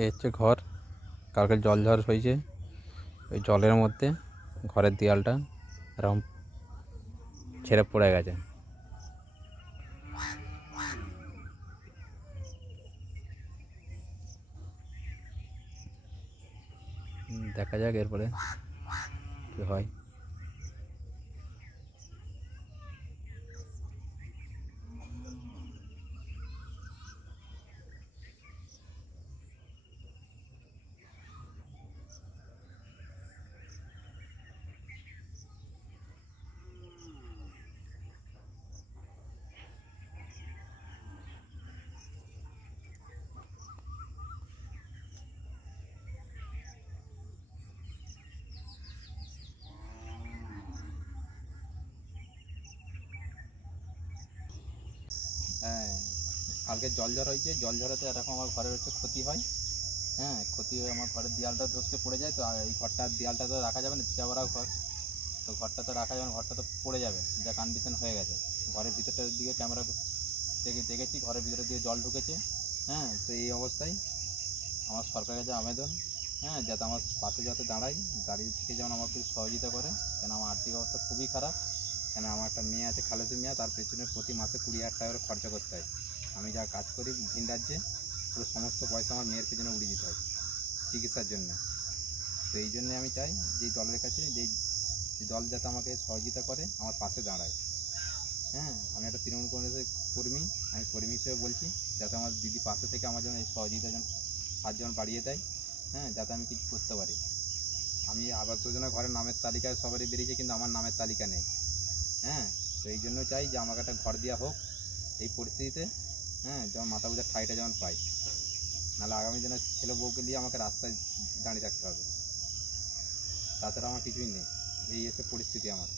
এই হচ্ছে ঘর। কালকে জল ঝড় হয়েছে, ওই জলের মধ্যে ঘরের দেয়ালটা এরকম ছেড়ে পড়ে গেছে। দেখা যাক এরপরে কী হয়। হ্যাঁ, কালকে জল ঝড় হয়েছে, জল ঝড়েতে এরকম আমার ঘরের হচ্ছে ক্ষতি হয়। হ্যাঁ, ক্ষতি হয়ে আমার ঘরের দেয়ালটা ধসে পড়ে যায়। তো এই ঘরটার দেয়ালটা তো রাখা যাবে না, চেওড়া ঘর, তো ঘরটা তো রাখা যাবে না, ঘরটা তো পড়ে যাবে, যা কন্ডিশন হয়ে গেছে। ঘরের ভিতরটার দিকে ক্যামেরা দেখেছি, ঘরের ভিতরে দিয়ে জল ঢুকেছে। হ্যাঁ, তো এই অবস্থায় আমার সরকারের কাছে আবেদন, হ্যাঁ, যাতে আমার পাশে যাতে দাঁড়িয়ে থেকে যেমন আমার খুব সহযোগিতা করে, কেন আমার আর্থিক অবস্থা খুবই খারাপ। কেন আমার একটা মেয়ে আছে, খালেদু মিয়া, তার পেছনে প্রতি মাসে 20,000 টাকা করে খরচা করতে হয়। আমি যা কাজ করি ভিন রাজ্যে, পুরো সমস্ত পয়সা আমার মেয়ের পেছনে উড়িয়ে দিতে হয় চিকিৎসার জন্য। তো এই জন্যে আমি চাই যে দলের কাছে, যে দল যাতে আমাকে সহযোগিতা করে, আমার পাশে দাঁড়ায়। হ্যাঁ, আমি একটা তৃণমূল কংগ্রেসের কর্মী, আমি কর্মী হিসেবে বলছি, যাতে আমার দিদি পাশে থেকে আমার জন্য এই সহযোগিতা সাহায্য বাড়িয়ে দেয়। হ্যাঁ, যাতে আমি কিছু করতে পারি। আমি আবাস যোজনা ঘরের নামের তালিকায় সবারই বেরিয়েছে, কিন্তু আমার নামের তালিকা নেই। হ্যাঁ, তো এই জন্য চাই যে আমাকে একটা ঘর দেওয়া হোক এই পরিস্থিতিতে। হ্যাঁ, যেমন মাথা গোঁজার ঠাঁইটা যেমন পাই, নাহলে আগামী দিনে ছেলে বউকে নিয়ে আমাকে রাস্তায় দাঁড়িয়ে থাকতে হবে। তাছাড়া আমার কিছুই নেই, এই হচ্ছে পরিস্থিতি আমার।